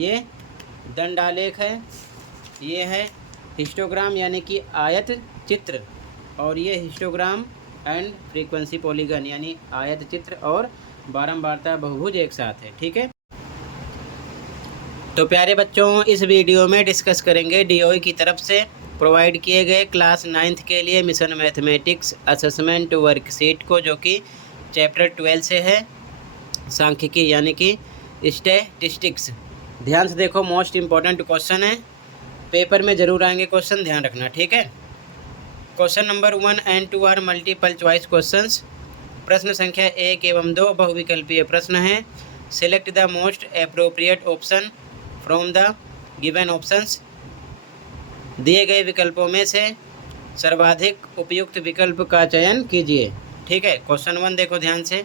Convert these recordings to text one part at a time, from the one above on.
ये दंड आलेख है, ये है हिस्टोग्राम यानी कि आयत चित्र, और ये हिस्टोग्राम एंड फ्रीक्वेंसी पॉलीगन यानी आयत चित्र और बारंबारता बहुभुज एक साथ है। ठीक है, तो प्यारे बच्चों इस वीडियो में डिस्कस करेंगे डीओई की तरफ से प्रोवाइड किए गए क्लास 9th के लिए मिशन मैथमेटिक्स असेसमेंट वर्कशीट को, जो कि चैप्टर 12 से है, सांख्यिकी यानी कि स्टैटिस्टिक्स। ध्यान से देखो, मोस्ट इम्पॉर्टेंट क्वेश्चन है, पेपर में जरूर आएंगे क्वेश्चन, ध्यान रखना। ठीक है, question number 1 and 2 are multiple choice questions. प्रश्न संख्या 1 एवं 2 बहुविकल्पीय प्रश्न है। Select the most appropriate option from the given options. दिए गए विकल्पों में से सर्वाधिक उपयुक्त विकल्प का चयन कीजिए। ठीक है, क्वेश्चन 1 देखो ध्यान से।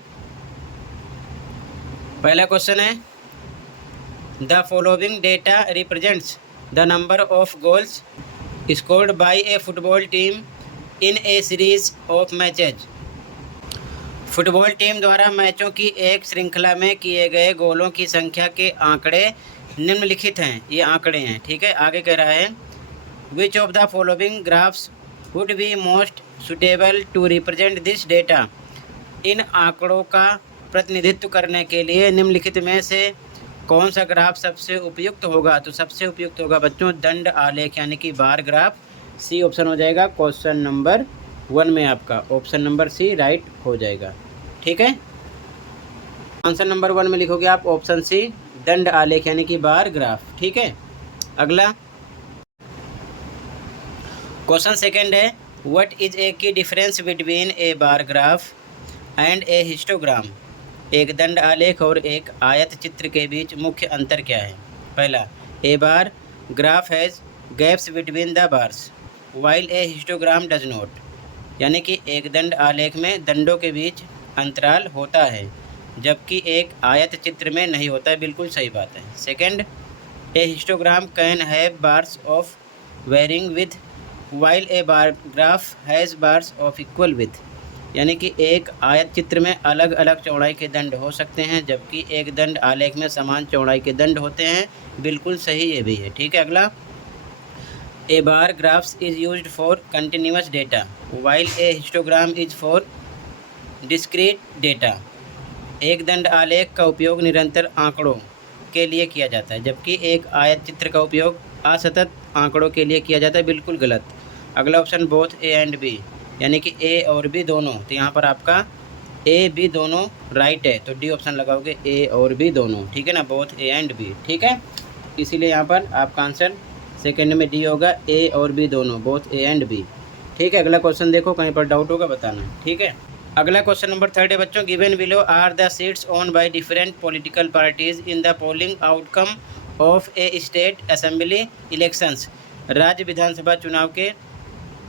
पहला क्वेश्चन है, the following data represents the number of goals scored by A football team in A series of matches. Football team द्वारा मैचों की एक श्रृंखला में किए गए गोलों की संख्या के आंकड़े निम्नलिखित हैं। ये आंकड़े हैं। ठीक है, आगे कह रहा है, which of the following graphs would be most suitable to represent this data. इन आंकड़ों का प्रतिनिधित्व करने के लिए निम्नलिखित में से कौन सा ग्राफ सबसे उपयुक्त होगा। तो सबसे उपयुक्त होगा बच्चों दंड आलेख यानी कि बार ग्राफ। सी ऑप्शन हो जाएगा क्वेश्चन नंबर 1 में, आपका ऑप्शन नंबर सी राइट हो जाएगा। ठीक है, आंसर नंबर 1 में लिखोगे आप ऑप्शन सी दंड आलेख यानी कि बार ग्राफ। ठीक है, अगला क्वेश्चन सेकंड है, व्हाट इज ए की difference between A bar graph and A histogram. एक दंड आलेख और एक आयत चित्र के बीच मुख्य अंतर क्या है। पहला, a bar graph has gaps between the bars while a histogram does not. यानी कि एक दंड आलेख में दंडों के बीच अंतराल होता है, जबकि एक आयत चित्र में नहीं होता है। बिल्कुल सही बात है। Second, a histogram can have bars of varying width while a bar graph has bars of equal width. यानी कि एक आयत चित्र में अलग अलग चौड़ाई के दंड हो सकते हैं, जबकि एक दंड आलेख में समान चौड़ाई के दंड होते हैं। बिल्कुल सही ये भी है। ठीक है, अगला, a bar graphs is used for continuous data while a histogram is for discrete data. एक दंड आलेख का उपयोग निरंतर आंकड़ों के लिए किया जाता है, जबकि एक आयत चित्र का उपयोग असतत आंकड़ों के लिए किया जाता है। बिल्कुल गलत। अगला option both A and B, यानी कि ए और बी दोनों। तो यहाँ पर आपका ए बी दोनों राइट है, तो डी ऑप्शन लगाओगे ए और बी दोनों। ठीक है ना, बोथ ए एंड बी। ठीक है, इसीलिए यहाँ पर आपका आंसर सेकंड में डी होगा, ए और बी दोनों, बोथ ए एंड बी। ठीक है, अगला क्वेश्चन देखो, कहीं पर डाउट होगा बताना। ठीक है, अगला क्वेश्चन नंबर 3 है बच्चों, given below are the seats won by different political parties in the polling outcome of a state assembly elections. राज्य विधानसभा चुनाव के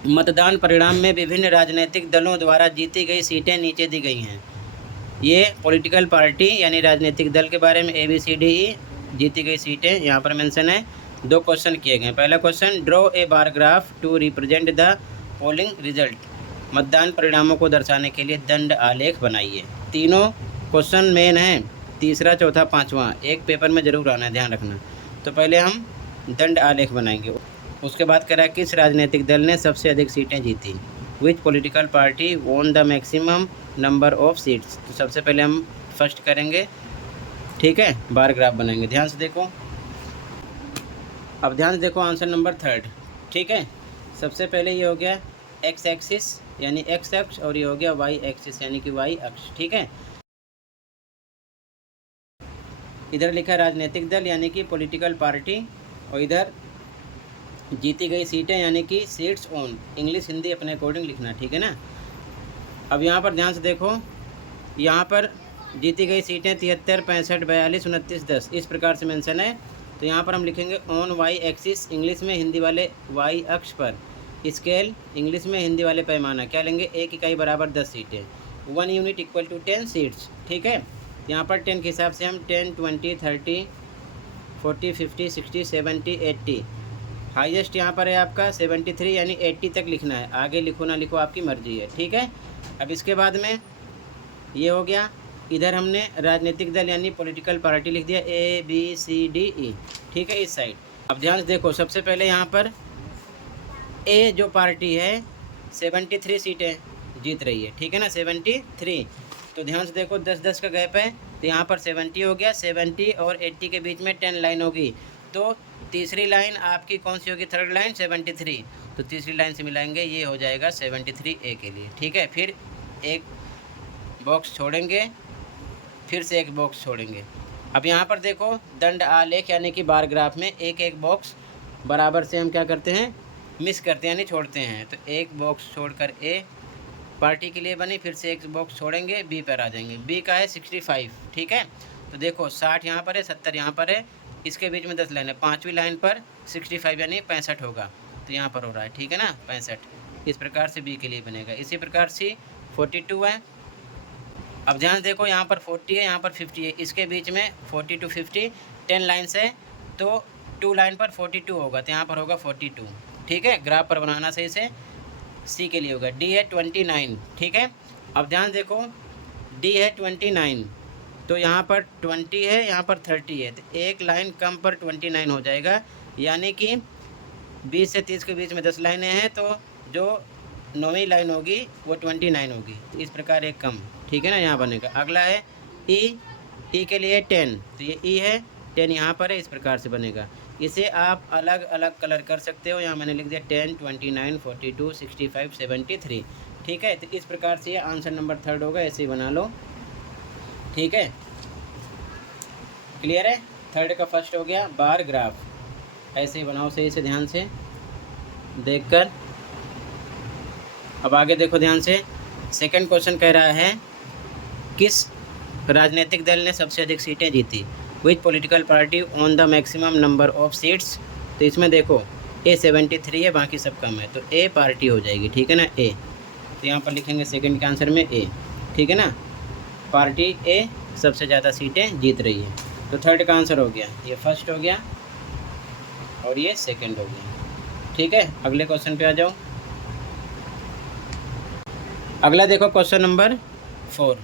मतदान परिणाम में विभिन्न राजनीतिक दलों द्वारा जीती गई सीटें नीचे दी गई हैं। ये पॉलिटिकल पार्टी यानी राजनीतिक दल के बारे में ABCDE जीती गई सीटें यहाँ पर मेंशन है। 2 क्वेश्चन किए गए। पहला question, draw a bar graph to represent the polling result. मतदान परिणामों को दर्शाने के लिए दंड आलेख बनाइए। तीनों क्वेश्चन मेन हैं, तीसरा चौथा पाँचवा एक पेपर में जरूर आना है, ध्यान रखना। तो पहले हम दंड आलेख बनाएंगे, उसके बाद करा किस राजनीतिक दल ने सबसे अधिक सीटें जीती। विच political party won the maximum number of seats. तो सबसे पहले हम फर्स्ट करेंगे। ठीक है, बार ग्राफ बनाएंगे। ध्यान से देखो, अब ध्यान से देखो आंसर नंबर 3। ठीक है, सबसे पहले ये हो गया एक्स एक्सिस यानी एक्स अक्ष, और ये हो गया वाई एक्सिस यानी कि वाई अक्ष। ठीक है, इधर लिखा राजनीतिक दल यानी कि पॉलिटिकल पार्टी, और इधर जीती गई सीटें यानी कि सीट्स ओन। इंग्लिश हिंदी अपने अकॉर्डिंग लिखना। ठीक है ना, अब यहाँ पर ध्यान से देखो, यहाँ पर जीती गई सीटें 73, 65, 42, 29, 10 इस प्रकार से मेंशन है। तो यहाँ पर हम लिखेंगे ऑन वाई एक्सिस, इंग्लिश में हिंदी वाले वाई अक्ष पर। स्केल, इंग्लिश में हिंदी वाले पैमाना क्या लेंगे, 1 इकाई बराबर 10 सीटें। 1 यूनिट इक्वल टू 10 सीट्स। ठीक है, यहाँ पर 10 के हिसाब से हम 10, 20, 30, 40, 50, 60, 70, 80। हाईएस्ट यहाँ पर है आपका 73 यानी 80 तक लिखना है, आगे लिखो ना लिखो आपकी मर्जी है। ठीक है, अब इसके बाद में ये हो गया, इधर हमने राजनीतिक दल यानी पॉलिटिकल पार्टी लिख दिया ABCDE। ठीक है, इस साइड। अब ध्यान से देखो, सबसे पहले यहाँ पर ए जो पार्टी है 73 सीटें जीत रही है, ठीक है ना, 73। तो ध्यान से देखो 10-10 का गैप है, तो यहाँ पर 70 हो गया, 70 और 80 के बीच में 10 लाइन होगी। तो तीसरी लाइन आपकी कौन सी होगी, थर्ड लाइन 73, तो तीसरी लाइन से मिलाएंगे, ये हो जाएगा 73 ए के लिए, ठीक है। फिर एक बॉक्स छोड़ेंगे, फिर से एक बॉक्स छोड़ेंगे। अब यहाँ पर देखो दंड आलेख यानी कि बार ग्राफ में एक एक बॉक्स बराबर से हम क्या करते हैं, मिस करते हैं यानी छोड़ते हैं। तो एक बॉक्स छोड़कर ए पार्टी के लिए बनी, फिर से एक बॉक्स छोड़ेंगे, बी पर आ जाएंगे। बी का है 65, ठीक है। तो देखो 60 यहाँ पर है, 70 यहाँ पर है, इसके बीच में 10 लाइन है, पाँचवीं लाइन पर 65 यानी 65 होगा, तो यहाँ पर हो रहा है, ठीक है ना, 65। इस प्रकार से बी के लिए बनेगा। इसी प्रकार सी 42 है। अब ध्यान देखो यहाँ पर 40 है, यहाँ पर 50 है, इसके बीच में 40 to 50 10 लाइन्स है, तो 2 लाइन पर 42 होगा, तो यहाँ पर होगा 42, ठीक है। ग्राफ पर बनाना सही से। सी के लिए होगा, डी है 29, ठीक है। अब ध्यान देखो डी है 29, तो यहाँ पर 20 है, यहाँ पर 30 है, तो एक लाइन कम पर 29 हो जाएगा, यानी कि 20 से 30 के बीच में 10 लाइनें हैं, तो जो 9वीं लाइन होगी वो 29 होगी, तो इस प्रकार एक कम, ठीक है ना, यहाँ बनेगा। अगला है ई, ई के लिए 10, तो ये ई है, 10 यहाँ पर है, इस प्रकार से बनेगा। इसे आप अलग अलग कलर कर सकते हो, यहाँ मैंने लिख दिया 10, 29, 42, 65, 73, ठीक है। तो इस प्रकार से ये आंसर नंबर 3 होगा, ऐसे ही बना लो, ठीक है। क्लियर है, 3 का फर्स्ट हो गया बार ग्राफ, ऐसे ही बनाओ सही से, ध्यान से देखकर। अब आगे देखो ध्यान से, सेकंड क्वेश्चन कह रहा है किस राजनीतिक दल ने सबसे अधिक सीटें जीती, विच political party on the maximum number of seats. तो इसमें देखो ए 73 है, बाकी सब कम है, तो ए पार्टी हो जाएगी, ठीक है ना, ए। तो यहाँ पर लिखेंगे सेकंड के आंसर में ए, ठीक है ना, पार्टी ए सबसे ज़्यादा सीटें जीत रही है। तो 3 का आंसर हो गया, ये फर्स्ट हो गया और ये सेकंड हो गया, ठीक है। अगले क्वेश्चन पे आ जाओ। अगला देखो question number 4,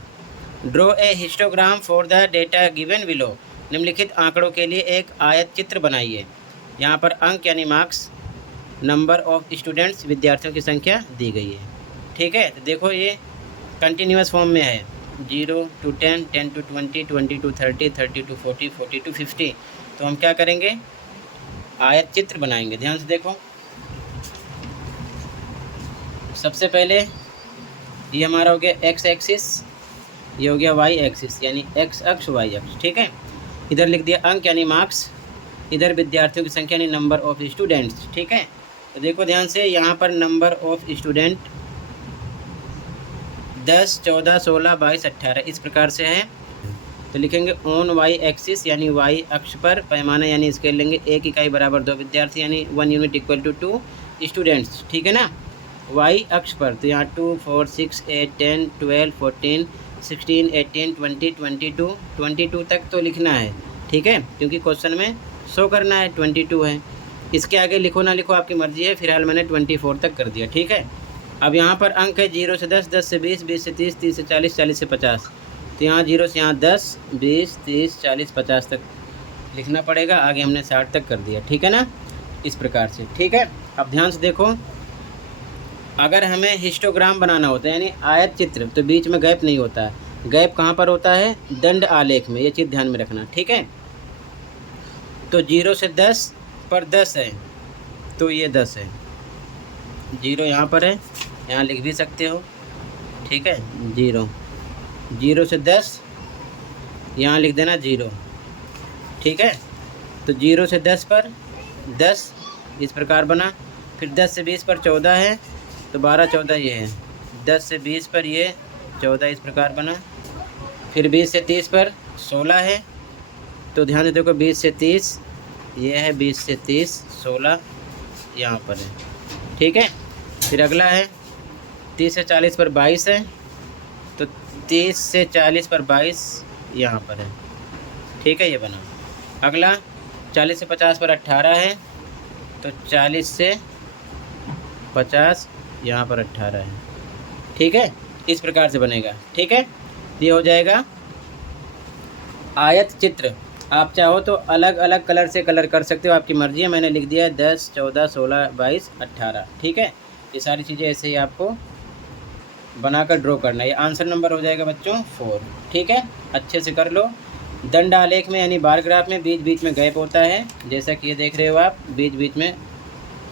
draw a histogram for the data given below. निम्नलिखित आंकड़ों के लिए एक आयत चित्र बनाइए। यहाँ पर अंक यानी मार्क्स, नंबर ऑफ स्टूडेंट्स विद्यार्थियों की संख्या दी गई है, ठीक है। तो देखो ये कंटिन्यूअस फॉर्म में है, 0 to 10, 10 to 20, 20 to 30, 30 to 40, 40 to 50। तो हम क्या करेंगे, आयत चित्र बनाएंगे। ध्यान से देखो, सबसे पहले ये हमारा हो गया एक्स एक्सिस, ये हो गया वाई एक्सिस यानी एक्स अक्ष वाई अक्ष, ठीक है। इधर लिख दिया अंक यानी मार्क्स, इधर विद्यार्थियों की संख्या यानी नंबर ऑफ स्टूडेंट्स, ठीक है। तो देखो ध्यान से, यहाँ पर नंबर ऑफ स्टूडेंट 10, 14, 16, 22, 18 इस प्रकार से है। तो लिखेंगे ऑन वाई एक्सिस यानी वाई अक्ष पर पैमाना यानी स्केल लेंगे, एक इकाई बराबर 2 विद्यार्थी यानी 1 यूनिट इक्वल टू 2 स्टूडेंट्स, ठीक है ना। वाई अक्ष पर तो यहाँ 2, 4, 6, 8, 10, 12, 14, 16, 18, 20, 22 तक तो लिखना है, ठीक है, क्योंकि क्वेश्चन में शो करना है 22 है। इसके आगे लिखो ना लिखो आपकी मर्जी है, फिलहाल मैंने 24 तक कर दिया, ठीक है। अब यहाँ पर अंक है 0 से 10, 10 से 20, 20 से 30, 30 से 40, 40 से 50। तो यहाँ 0 से यहाँ 10, 20, 30, 40, 50 तक लिखना पड़ेगा। आगे हमने 60 तक कर दिया, ठीक है ना, इस प्रकार से, ठीक है। अब ध्यान से देखो, अगर हमें हिस्टोग्राम बनाना होता है यानी आयत चित्र, तो बीच में गैप नहीं होता है। गैप कहाँ पर होता है, दंड आलेख में, ये चीज़ ध्यान में रखना, ठीक है। तो 0 से 10 पर 10 है, तो ये 10 है, 0 यहाँ पर है, यहाँ लिख भी सकते हो, ठीक है। 0 से 10 यहाँ लिख देना 0, ठीक है। तो 0 से 10 पर 10 इस प्रकार बना। फिर 10 से 20 पर 14 है, तो 12, 14 ये है। 10 से 20 पर ये 14 इस प्रकार बना। फिर 20 से 30 पर 16 है, तो ध्यान से देखो 20 से 30 ये है, 20 से 30 16 यहाँ पर है, ठीक है। फिर अगला है 30 से 40 पर 22 है, तो 30 से 40 पर 22 यहाँ पर है, ठीक है, ये बना। अगला 40 से 50 पर 18 है, तो 40 से 50 यहाँ पर 18 है, ठीक है, इस प्रकार से बनेगा, ठीक है। ये हो जाएगा आयत चित्र। आप चाहो तो अलग अलग कलर से कलर कर सकते हो, आपकी मर्ज़ी है। मैंने लिख दिया है 10, 14, 16, 22, 18। ठीक है, ये सारी चीज़ें ऐसे ही आपको बनाकर ड्रॉ करना है। ये आंसर नंबर हो जाएगा बच्चों 4। ठीक है, अच्छे से कर लो। दंड आलेख में यानी बार ग्राफ में बीच बीच में गैप होता है, जैसा कि ये देख रहे हो आप, बीच बीच में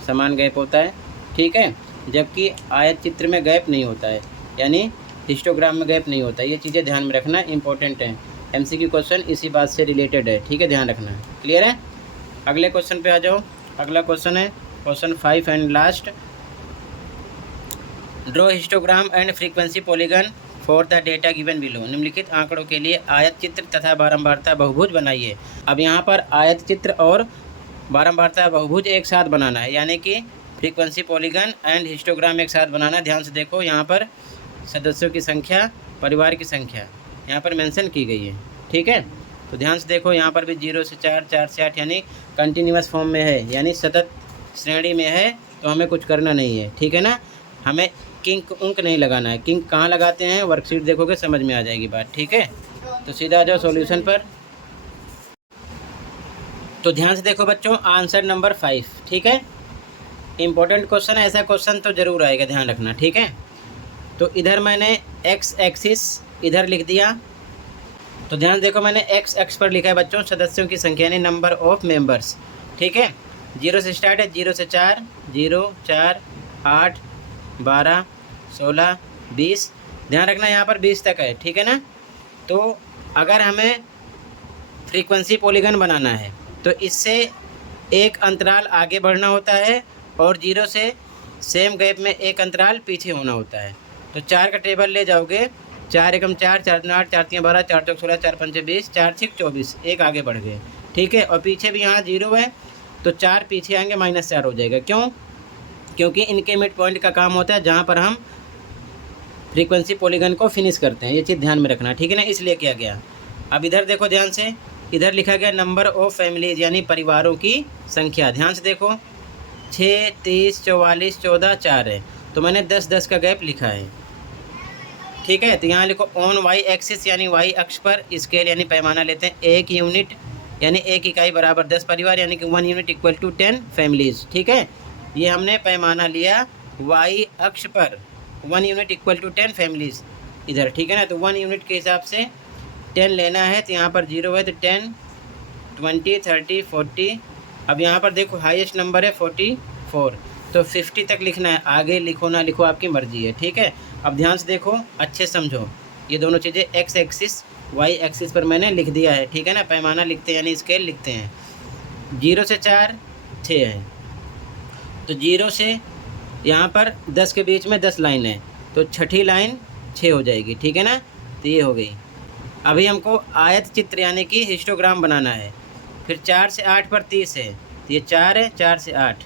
समान गैप होता है। ठीक है, जबकि आयत चित्र में गैप नहीं होता है, यानी हिस्टोग्राम में गैप नहीं होता है। ये चीज़ें ध्यान में रखना, इंपॉर्टेंट है। एमसीक्यू क्वेश्चन इसी बात से रिलेटेड है। ठीक है, ध्यान रखना। क्लियर है? अगले क्वेश्चन पे आ जाओ। अगला क्वेश्चन है question 5 and last. Draw histogram and frequency polygon for the data given below. निम्नलिखित आंकड़ों के लिए आयत चित्र तथा बारंबारता बहुभुज बनाइए। अब यहाँ पर आयत चित्र और बारंबारता बहुभुज एक साथ बनाना है, यानी कि फ्रीक्वेंसी पॉलीगन एंड हिस्टोग्राम एक साथ बनाना। ध्यान से देखो, यहाँ पर सदस्यों की संख्या, परिवार की संख्या यहाँ पर मेंशन की गई है। ठीक है, तो ध्यान से देखो, यहाँ पर भी 0 से 4, 4 से 8 यानी कंटिन्यूअस फॉर्म में है, यानी सतत श्रेणी में है। तो हमें कुछ करना नहीं है। ठीक है ना, हमें किंक उंक नहीं लगाना है। किंक कहाँ लगाते हैं, वर्कशीट देखोगे समझ में आ जाएगी बात। ठीक है, तो सीधा आ जाओ सॉल्यूशन पर। तो ध्यान से देखो बच्चों, आंसर नंबर 5। ठीक है, इंपॉर्टेंट क्वेश्चन है, ऐसा क्वेश्चन तो ज़रूर आएगा, ध्यान रखना। ठीक है, तो इधर मैंने एक्स एक्सिस इधर लिख दिया। तो ध्यान देखो, मैंने एक्स एक्स पर लिखा है बच्चों सदस्यों की संख्या, यानी नंबर ऑफ मेंबर्स। ठीक है, 0 से स्टार्ट है, 0 से 4, 0, 4, 8, 12, 16, 20। ध्यान रखना यहाँ पर 20 तक है। ठीक है ना, तो अगर हमें फ्रीक्वेंसी पॉलीगन बनाना है तो इससे एक अंतराल आगे बढ़ना होता है और 0 से सेम गैप में एक अंतराल पीछे होना होता है। तो 4 का टेबल ले जाओगे, 4 एकम 4, 4 दूनी 8, 4 तीन 12, 4 चौक 16, 4 पंचे 20, 4 छीक 24, एक आगे बढ़ गए। ठीक है, और पीछे भी यहाँ 0 है तो 4 पीछे आएंगे, -4 हो जाएगा। क्यों? क्योंकि इनके मिड पॉइंट का काम होता है जहाँ पर हम फ्रीक्वेंसी पॉलीगन को फिनिश करते हैं। ये चीज़ ध्यान में रखना। ठीक है ना, इसलिए किया गया। अब इधर देखो ध्यान से, इधर लिखा गया नंबर ऑफ फैमिलीज, यानी परिवारों की संख्या। ध्यान से देखो, 6, 30, 44, 14, 4 है, तो मैंने 10 10 का गैप लिखा है। ठीक है, तो यहाँ लिखो ऑन वाई एक्सिस, यानी वाई अक्ष पर स्केल यानी पैमाना लेते हैं 1 यूनिट, यानी 1 इकाई बराबर 10 परिवार, यानी कि 1 यूनिट इक्वल टू 10 फैमिलीज। ठीक है, ये हमने पैमाना लिया वाई अक्ष पर, 1 यूनिट इक्वल टू 10 फैमिलीज इधर। ठीक है ना, तो 1 यूनिट के हिसाब से 10 लेना है, तो यहाँ पर 0 है तो 10, 20, 30, 40। अब यहाँ पर देखो हाईएस्ट नंबर है 44, तो 50 तक लिखना है। आगे लिखो ना लिखो आपकी मर्जी है। ठीक है, अब ध्यान से देखो, अच्छे समझो, ये दोनों चीज़ें एक्स एक्सिस वाई एक्सिस पर मैंने लिख दिया है। ठीक है ना, पैमाना लिखते हैं यानी स्केल लिखते हैं। 0 से 4 6 है, तो 0 से यहाँ पर 10 के बीच में 10 लाइन है, तो छठी लाइन 6 हो जाएगी। ठीक है ना, तो ये हो गई। अभी हमको आयत चित्र यानी कि हिस्टोग्राम बनाना है। फिर 4 से 8 पर 30 है, तो ये 4 है, 4 से 8,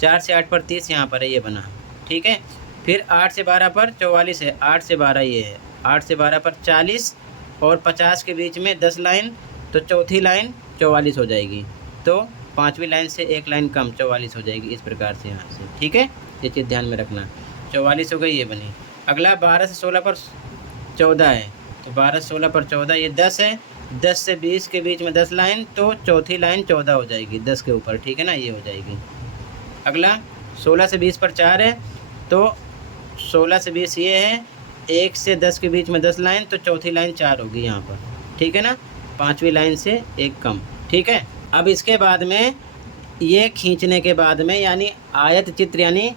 4 से 8 पर 30 यहाँ पर है, ये बना। ठीक है, फिर 8 से 12 पर 44 है, 8 से 12 ये है, 8 से 12 पर 40 और 50 के बीच में 10 लाइन, तो चौथी लाइन 44 हो जाएगी। तो पाँचवीं लाइन से एक लाइन कम 44 हो जाएगी, इस प्रकार से यहाँ से। ठीक है, ये चीज़ ध्यान में रखना। 44 हो गई, ये बनी। अगला 12 से 16 पर 14 है, तो 12 से 16 पर 14 ये 10 है, 10 से 20 के बीच में 10 लाइन, तो चौथी लाइन 14 हो जाएगी 10 के ऊपर। ठीक है ना, ये हो जाएगी। अगला 16 से 20 पर 4 है, तो 16 से 20 ये है, 1 से 10 के बीच में 10 लाइन, तो चौथी लाइन 4 होगी यहाँ पर। ठीक है ना, पाँचवीं लाइन से एक कम। ठीक है, अब इसके बाद में ये खींचने के बाद में यानी आयत चित्र यानी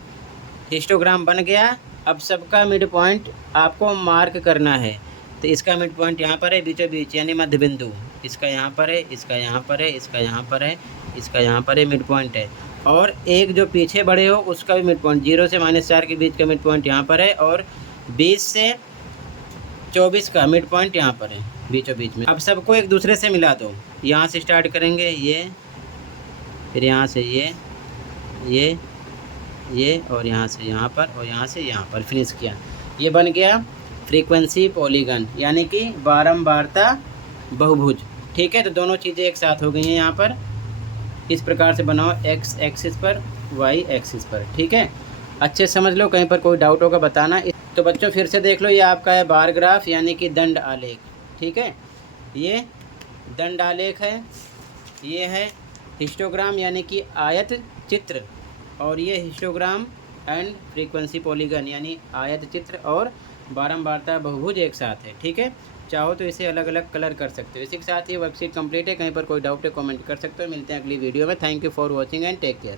हिस्टोग्राम बन गया। अब सबका मिड पॉइंट आपको मार्क करना है। तो इसका मिड पॉइंट यहाँ पर है बीचों बीच, यानी मध्य बिंदु। इसका यहाँ पर है, इसका यहाँ पर है, इसका यहाँ पर है, इसका यहाँ पर है, मिड पॉइंट है। और एक जो पीछे बड़े हो उसका भी मिड पॉइंट, 0 से -4 के बीच का मिड पॉइंट यहाँ पर है, और 20 से 24 का मिड पॉइंट यहाँ पर है बीचों बीच में। अब सबको एक दूसरे से मिला दो। यहाँ से स्टार्ट करेंगे, ये, फिर यहाँ से ये और यहाँ से यहाँ पर और यहाँ से यहाँ पर फिनिश किया। ये बन गया फ्रीक्वेंसी पॉलीगन, यानी कि बारंबारता बहुभुज। ठीक है, तो दोनों चीज़ें एक साथ हो गई हैं यहाँ पर। इस प्रकार से बनाओ, एक्स एक्सिस पर, वाई एक्सिस पर। ठीक है, अच्छे समझ लो, कहीं पर कोई डाउट होगा बताना। तो बच्चों फिर से देख लो, ये आपका है बार ग्राफ यानी कि दंड आलेख। ठीक है, ये दंडालेख है, ये है हिस्टोग्राम यानी कि आयत चित्र, और ये हिस्टोग्राम एंड फ्रीक्वेंसी पॉलीगन यानी आयत चित्र और बारंबारता बहुभुज एक साथ है। ठीक है, चाहो तो इसे अलग अलग कलर कर सकते हो। इसी के साथ ये वर्कशीट कंप्लीट है। कहीं पर कोई डाउट है कमेंट कर सकते हो। मिलते हैं अगली वीडियो में। Thank you for watching and take care.